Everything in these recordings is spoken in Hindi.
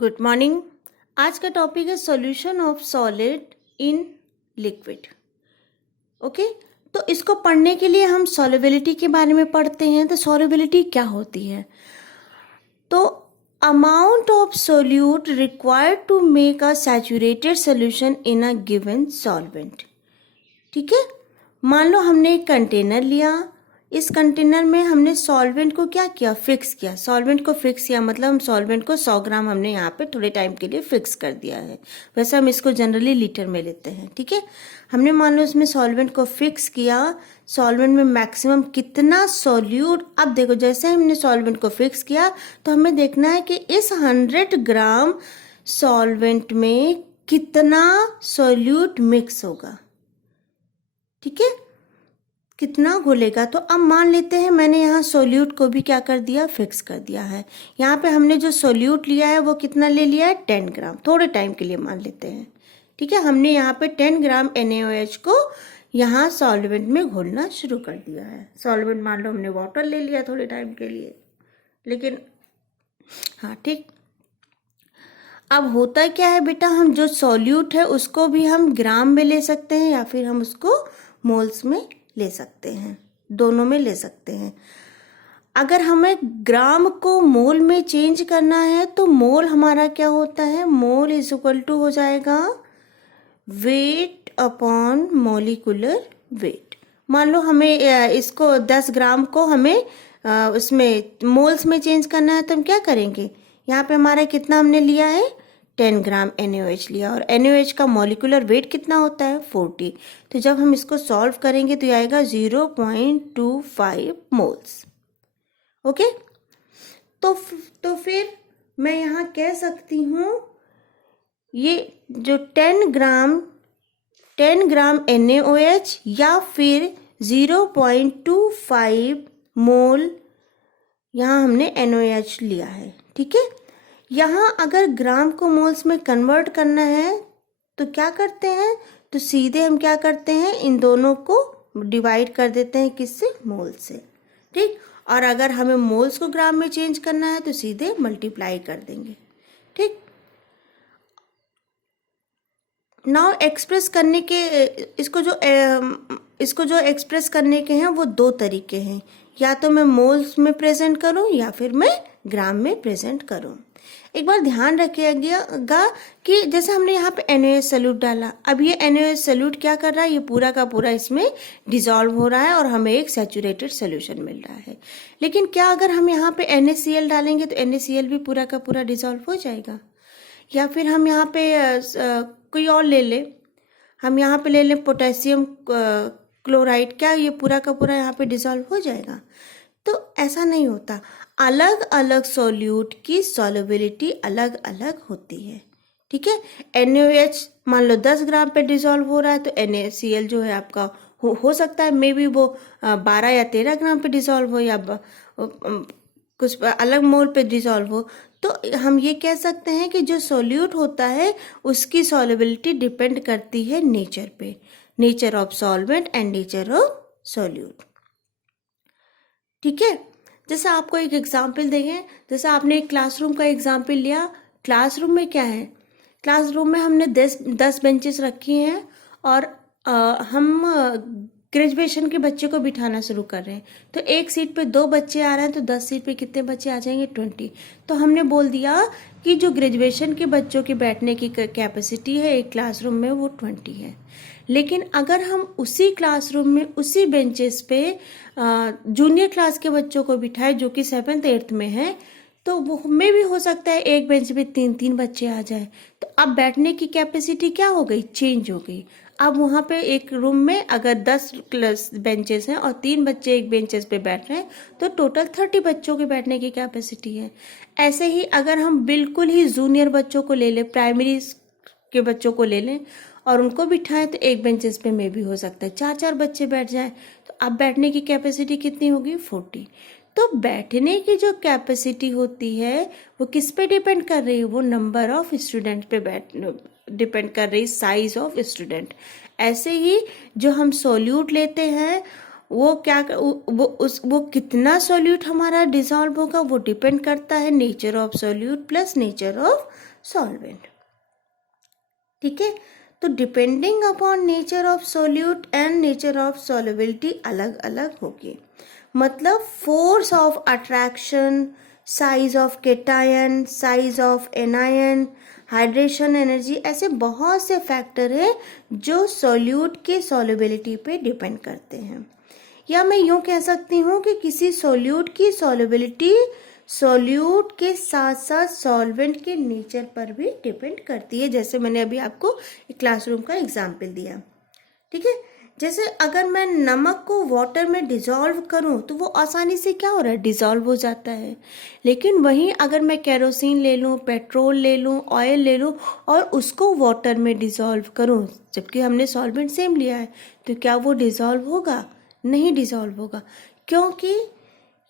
Good morning. आज का टॉपिक है solution of solid in liquid. Okay, तो इसको पढ़ने के लिए हम सॉल्युबिलिटी के बारे में पढ़ते हैं। तो सॉल्युबिलिटी क्या होती है? तो amount of solute required to make a saturated solution in a given solvent. ठीक है, मान लो हमने एक कंटेनर लिया, इस कंटेनर में हमने सॉल्वेंट को क्या किया, फिक्स किया। सॉल्वेंट को फिक्स किया मतलब हम सॉल्वेंट को 100 ग्राम हमने यहाँ पे थोड़े टाइम के लिए फिक्स कर दिया है। वैसे हम इसको जनरली लीटर में लेते हैं। ठीक है, हमने मान लो इसमें सॉल्वेंट को फिक्स किया। सॉल्वेंट में मैक्सिमम कितना सॉल्यूट, अब देखो जैसे हमने सॉल्वेंट को फिक्स किया तो हमें देखना है कि इस 100 ग्राम सॉल्वेंट में कितना सॉल्यूट मिक्स होगा। ठीक है, कितना घुलेगा। तो अब मान लेते हैं मैंने यहाँ सोल्यूट को भी क्या कर दिया, फिक्स कर दिया है। यहाँ पे हमने जो सोल्यूट लिया है वो कितना ले लिया है, 10 ग्राम। थोड़े टाइम के लिए मान लेते हैं। ठीक है, हमने यहाँ पे 10 ग्राम NaOH को यहाँ सॉल्वेंट में घोलना शुरू कर दिया है। सॉल्वेंट मान लो हमने वाटर ले लिया थोड़े टाइम के लिए, लेकिन हाँ ठीक। अब होता क्या है बेटा, हम जो सॉल्यूट है उसको भी हम ग्राम में ले सकते हैं या फिर हम उसको मोल्स में ले सकते हैं, दोनों में ले सकते हैं। अगर हमें ग्राम को मोल में चेंज करना है तो मोल हमारा क्या होता है, मोल इज इक्वल टू हो जाएगा वेट अपॉन मॉलिक्यूलर वेट। मान लो हमें इसको 10 ग्राम को हमें उसमें मोल्स में चेंज करना है तो हम क्या करेंगे, यहाँ पे हमारा कितना हमने लिया है, 10 ग्राम NaOH लिया और NaOH का मॉलिक्यूलर वेट कितना होता है, 40। तो जब हम इसको सॉल्व करेंगे तो आएगा 0.25 मोल्स। ओके, तो फिर मैं यहाँ कह सकती हूँ ये जो 10 ग्राम NaOH या फिर 0.25 मोल यहाँ हमने NaOH लिया है। ठीक है, यहाँ अगर ग्राम को मोल्स में कन्वर्ट करना है तो क्या करते हैं, तो सीधे हम क्या करते हैं, इन दोनों को डिवाइड कर देते हैं, किससे, मोल से। ठीक, और अगर हमें मोल्स को ग्राम में चेंज करना है तो सीधे मल्टीप्लाई कर देंगे। ठीक, नाउ एक्सप्रेस करने के इसको जो एक्सप्रेस करने के हैं वो दो तरीके हैं, या तो मैं मोल्स में प्रेजेंट करूं या फिर मैं ग्राम में प्रेजेंट करूं। एक बार ध्यान रखिएगा कि जैसे हमने यहाँ पे NaOH सॉल्यूट डाला, अब ये NaOH सॉल्यूट क्या कर रहा है, ये पूरा का पूरा इसमें डिसॉल्व हो रहा है और हमें एक सैचुरेटेड सोल्यूशन मिल रहा है। लेकिन क्या अगर हम यहाँ पे NaCl डालेंगे तो NaCl भी पूरा का पूरा डिसॉल्व हो जाएगा। या फिर हम यहाँ पे कोई और ले लें, हम यहाँ पे ले लें पोटेशियम क्लोराइड, क्या ये पूरा का पूरा यहाँ पे डिसॉल्व हो जाएगा? तो ऐसा नहीं होता। अलग अलग सॉल्यूट की सॉल्युबिलिटी अलग अलग होती है। ठीक है, NaOH मान लो 10 ग्राम पे डिसॉल्व हो रहा है तो NaCl जो है आपका हो सकता है मे बी वो 12 या 13 ग्राम पे डिसॉल्व हो या कुछ अलग मोल पे डिसॉल्व हो। तो हम ये कह सकते हैं कि जो सॉल्यूट होता है उसकी सॉल्युबिलिटी डिपेंड करती है नेचर पे, nature of solvent and nature of solute. ठीक है, जैसे आपको एक एग्जाम्पल देंगे, जैसे आपने एक क्लासरूम का एग्जाम्पल लिया। क्लासरूम में क्या है, क्लासरूम में हमने 10 बेंचेस रखी हैं और हम ग्रेजुएशन के बच्चे को बिठाना शुरू कर रहे हैं। तो एक सीट पे 2 बच्चे आ रहे हैं तो 10 सीट पे कितने बच्चे आ जाएंगे, 20। तो हमने बोल दिया कि जो ग्रेजुएशन के बच्चों की बैठने की कैपेसिटी है एक क्लासरूम में वो 20 है। लेकिन अगर हम उसी क्लासरूम में उसी बेंचेस पे जूनियर क्लास के बच्चों को बिठाए जो कि 7th 8th में है तो वो में भी हो सकता है एक बेंच पे 3-3 बच्चे आ जाए। तो अब बैठने की कैपेसिटी क्या हो गई, चेंज हो गई। अब वहाँ पे एक रूम में अगर 10 बेंचेस हैं और 3 बच्चे एक बेंचेस पे बैठ रहे हैं तो टोटल 30 बच्चों के बैठने की कैपेसिटी है। ऐसे ही अगर हम बिल्कुल ही जूनियर बच्चों को ले लें, प्राइमरी के बच्चों को ले लें और उनको बिठाएं तो एक बेंचेस पे में भी हो सकता है 4-4 बच्चे बैठ जाएं। तो अब बैठने की कैपेसिटी कितनी होगी, 40। तो बैठने की जो कैपेसिटी होती है वो किस पे डिपेंड कर रही है, वो नंबर ऑफ स्टूडेंट पे डिपेंड कर रही है, साइज ऑफ स्टूडेंट। ऐसे ही जो हम सॉल्यूट लेते हैं वो क्या वो कितना सॉल्यूट हमारा डिसॉल्व होगा, वो डिपेंड करता है nature of solute plus nature of solvent. ठीक है, तो depending upon nature of solute and nature of solubility अलग अलग होगी। मतलब force of attraction, size of cation, size of anion, hydration energy, ऐसे बहुत से फैक्टर हैं जो सॉल्यूट के सॉल्युबिलिटी पे डिपेंड करते हैं। या मैं यूं कह सकती हूँ कि किसी सॉल्यूट की सॉल्युबिलिटी सॉल्यूट के साथ साथ सॉल्वेंट के नेचर पर भी डिपेंड करती है, जैसे मैंने अभी आपको एक क्लासरूम का एग्जाम्पल दिया। ठीक है, जैसे अगर मैं नमक को वाटर में डिसॉल्व करूं तो वो आसानी से क्या हो रहा है, डिसॉल्व हो जाता है। लेकिन वहीं अगर मैं केरोसिन ले लूं, पेट्रोल ले लूं, ऑयल ले लूं और उसको वाटर में डिसॉल्व करूं, जबकि हमने सॉल्वेंट सेम लिया है, तो क्या वो डिसॉल्व होगा? नहीं डिसॉल्व होगा, क्योंकि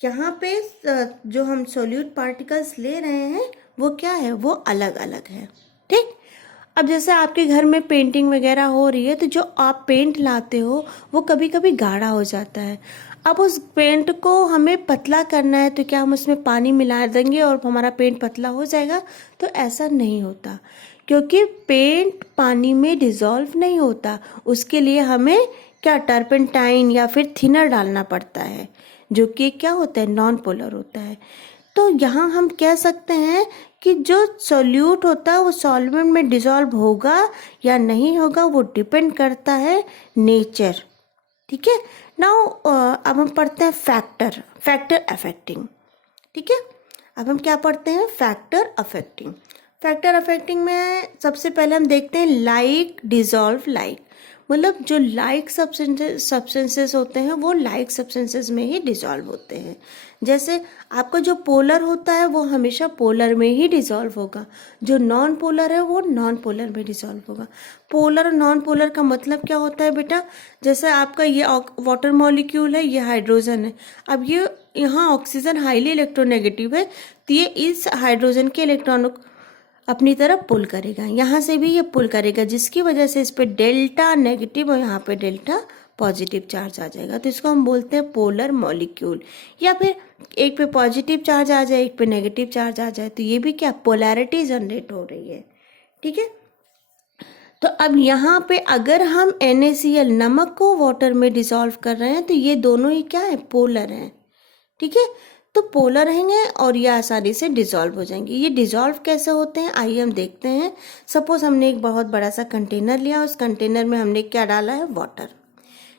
यहाँ पे जो हम सोल्यूट पार्टिकल्स ले रहे हैं वो क्या है, वो अलग अलग है। ठीक, अब जैसे आपके घर में पेंटिंग वगैरह हो रही है तो जो आप पेंट लाते हो वो कभी कभी गाढ़ा हो जाता है। अब उस पेंट को हमें पतला करना है तो क्या हम उसमें पानी मिला देंगे और हमारा पेंट पतला हो जाएगा? तो ऐसा नहीं होता, क्योंकि पेंट पानी में डिसॉल्व नहीं होता। उसके लिए हमें क्या टर्पेंटाइन या फिर थिनर डालना पड़ता है, जो कि क्या होता है, नॉन पोलर होता है। तो यहाँ हम कह सकते हैं कि जो सॉल्यूट होता है वो सॉल्वेंट में डिसॉल्व होगा या नहीं होगा, वो डिपेंड करता है नेचर। ठीक है, नाउ अब हम पढ़ते हैं फैक्टर अफेक्टिंग। ठीक है, अब हम क्या पढ़ते हैं, फैक्टर अफेक्टिंग। फैक्टर अफेक्टिंग में सबसे पहले हम देखते हैं लाइक डिसॉल्व लाइक, मतलब जो लाइक सब्सटेंसेस होते हैं वो लाइक सब्सटेंसेस में ही डिसॉल्व होते हैं। जैसे आपका जो पोलर होता है वो हमेशा पोलर में ही डिसॉल्व होगा, जो नॉन पोलर है वो नॉन पोलर में डिसॉल्व होगा। पोलर और नॉन पोलर का मतलब क्या होता है बेटा, जैसे आपका ये वाटर मॉलिक्यूल है, ये हाइड्रोजन है। अब ये यहाँ ऑक्सीजन हाईली इलेक्ट्रोनेगेटिव है, तो ये इस हाइड्रोजन के इलेक्ट्रॉनों अपनी तरफ पुल करेगा, यहाँ से भी ये पुल करेगा, जिसकी वजह से इस पे डेल्टा नेगेटिव और यहाँ पे डेल्टा पॉजिटिव चार्ज आ जाएगा। तो इसको हम बोलते हैं पोलर मॉलिक्यूल। या फिर एक पे पॉजिटिव चार्ज आ जाए, एक पे नेगेटिव चार्ज आ जाए, तो ये भी क्या, पोलैरिटी जनरेट हो रही है। ठीक है, तो अब यहाँ पे अगर हम NaCl नमक को वाटर में डिसॉल्व कर रहे हैं तो ये दोनों ही क्या है, पोलर हैं। ठीक है, तो पोलर रहेंगे और ये आसानी से डिसॉल्व हो जाएंगे। ये डिसॉल्व कैसे होते हैं, आइए हम देखते हैं। सपोज हमने एक बहुत बड़ा सा कंटेनर लिया, उस कंटेनर में हमने क्या डाला है, वाटर।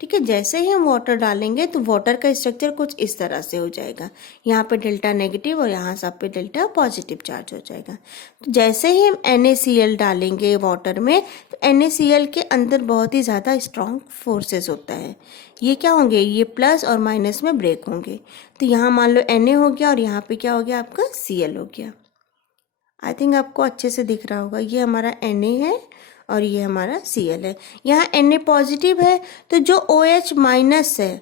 ठीक है, जैसे ही हम वाटर डालेंगे तो वाटर का स्ट्रक्चर कुछ इस तरह से हो जाएगा, यहाँ पे डेल्टा नेगेटिव और यहाँ सब पे डेल्टा पॉजिटिव चार्ज हो जाएगा। तो जैसे ही हम NaCl डालेंगे वाटर में तो NaCl के अंदर बहुत ही ज़्यादा स्ट्रॉन्ग फोर्सेस होता है। ये क्या होंगे, ये प्लस और माइनस में ब्रेक होंगे। तो यहाँ मान लो Na हो गया और यहाँ पे क्या हो गया, आपका Cl हो गया। आई थिंक आपको अच्छे से दिख रहा होगा, ये हमारा Na है और ये हमारा Cl है। यहाँ Na पॉजिटिव है तो जो OH माइनस है,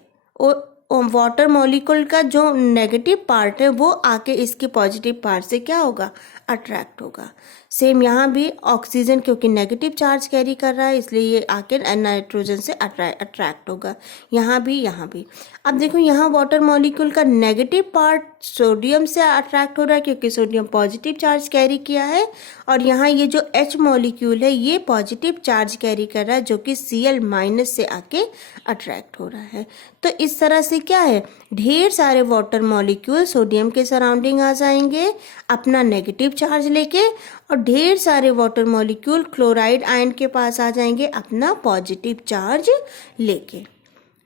वाटर मॉलिक्यूल का जो नेगेटिव पार्ट है वो आके इसके पॉजिटिव पार्ट से क्या होगा, अट्रैक्ट होगा। सेम यहाँ भी ऑक्सीजन क्योंकि नेगेटिव चार्ज कैरी कर रहा है इसलिए ये आके नाइट्रोजन से अट्रैक्ट होगा, यहाँ भी यहाँ भी। अब देखो यहाँ वाटर मॉलिक्यूल का नेगेटिव पार्ट सोडियम से अट्रैक्ट हो रहा है क्योंकि सोडियम पॉजिटिव चार्ज कैरी किया है, और यहाँ ये जो H मॉलिक्यूल है ये पॉजिटिव चार्ज कैरी कर रहा है जो कि Cl माइनस से आके अट्रैक्ट हो रहा है। तो इस तरह से क्या है, ढेर सारे वाटर मॉलिक्यूल सोडियम के सराउंडिंग आ जाएंगे अपना नेगेटिव चार्ज लेके, और ढेर सारे वाटर मॉलिक्यूल क्लोराइड आयन के पास आ जाएंगे अपना पॉजिटिव चार्ज लेके।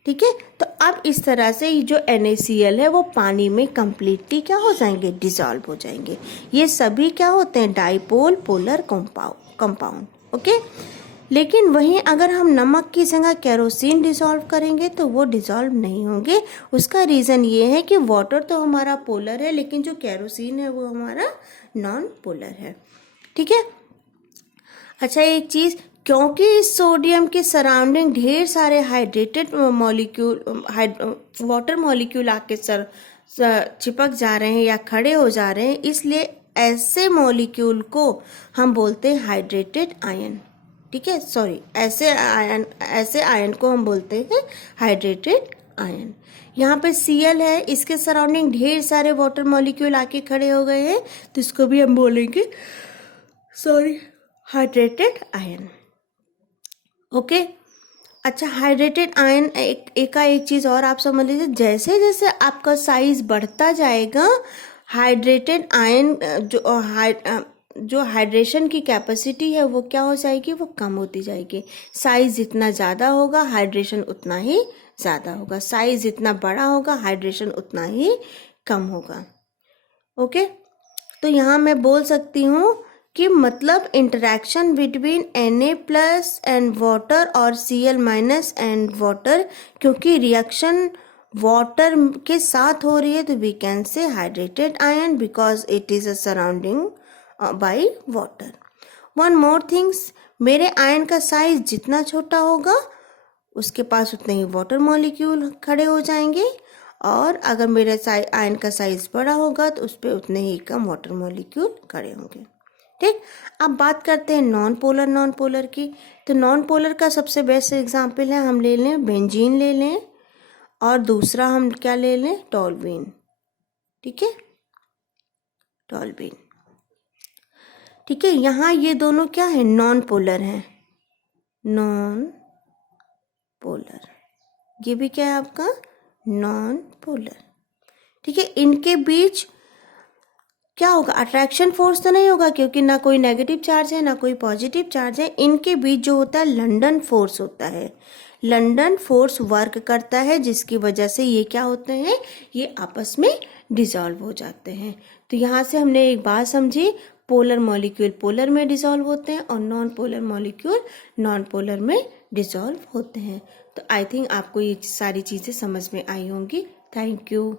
ठीक है, तो अब इस तरह से जो NaCl है वो पानी में कंप्लीटली क्या हो जाएंगे, डिसॉल्व हो जाएंगे। ये सभी क्या होते हैं, डाइपोल पोलर कंपाउंड। ओके, लेकिन वहीं अगर हम नमक की जगह केरोसिन डिसॉल्व करेंगे तो वो डिसॉल्व नहीं होंगे। उसका रीज़न ये है कि वाटर तो हमारा पोलर है लेकिन जो केरोसिन है वो हमारा नॉन पोलर है। ठीक है, अच्छा एक चीज़, क्योंकि इस सोडियम के सराउंडिंग ढेर सारे हाइड्रेटेड मॉलिक्यूल वाटर मॉलिक्यूल आके चिपक जा रहे हैं या खड़े हो जा रहे हैं, इसलिए ऐसे मॉलिक्यूल को हम बोलते हैं हाइड्रेटेड आयन। ठीक है, सॉरी, ऐसे आयन को हम बोलते हैं हाइड्रेटेड आयन। यहाँ पे Cl है, इसके सराउंडिंग ढेर सारे वाटर मॉलिक्यूल आके खड़े हो गए हैं, तो इसको भी हम बोलेंगे हाइड्रेटेड आयन। ओके, अच्छा, हाइड्रेटेड आयन एक चीज़ और आप समझ लीजिए, जैसे जैसे आपका साइज बढ़ता जाएगा, हाइड्रेटेड आयन जो हाइड्रेशन की कैपेसिटी है वो क्या हो जाएगी, वो कम होती जाएगी। साइज जितना ज़्यादा होगा हाइड्रेशन उतना ही ज़्यादा होगा, साइज जितना बड़ा होगा हाइड्रेशन उतना ही कम होगा। ओके, तो यहाँ मैं बोल सकती हूँ कि मतलब interaction between Na+ and water और Cl- एंड वाटर, क्योंकि रिएक्शन वाटर के साथ हो रही है, तो we can say hydrated ion because it is a surrounding by water. One more things, मेरे आयन का साइज जितना छोटा होगा उसके पास उतने ही वाटर मॉलिक्यूल खड़े हो जाएंगे, और अगर मेरे आयन का साइज बड़ा होगा तो उस पर उतने ही कम वाटर मॉलिक्यूल खड़े होंगे। ठीक, अब बात करते हैं नॉन पोलर की। तो नॉन पोलर का सबसे बेस्ट एग्जांपल है, हम ले लें बेंजीन ले लें, और दूसरा हम क्या ले लें, टॉल्यूइन। ठीक है, टॉल्यूइन। ठीक है, यहाँ ये दोनों क्या है, नॉन पोलर हैं, नॉन पोलर। ये भी क्या है आपका, नॉन पोलर। ठीक है, इनके बीच क्या होगा, अट्रैक्शन फोर्स तो नहीं होगा, क्योंकि ना कोई नेगेटिव चार्ज है ना कोई पॉजिटिव चार्ज है। इनके बीच जो होता है लंडन फोर्स होता है, लंडन फोर्स वर्क करता है, जिसकी वजह से ये क्या होते हैं, ये आपस में डिसॉल्व हो जाते हैं। तो यहाँ से हमने एक बात समझी, पोलर मॉलिक्यूल पोलर में डिसॉल्व होते हैं और non polar molecule non polar में डिसॉल्व होते हैं। तो आई थिंक आपको ये सारी चीज़ें समझ में आई होंगी। Thank you.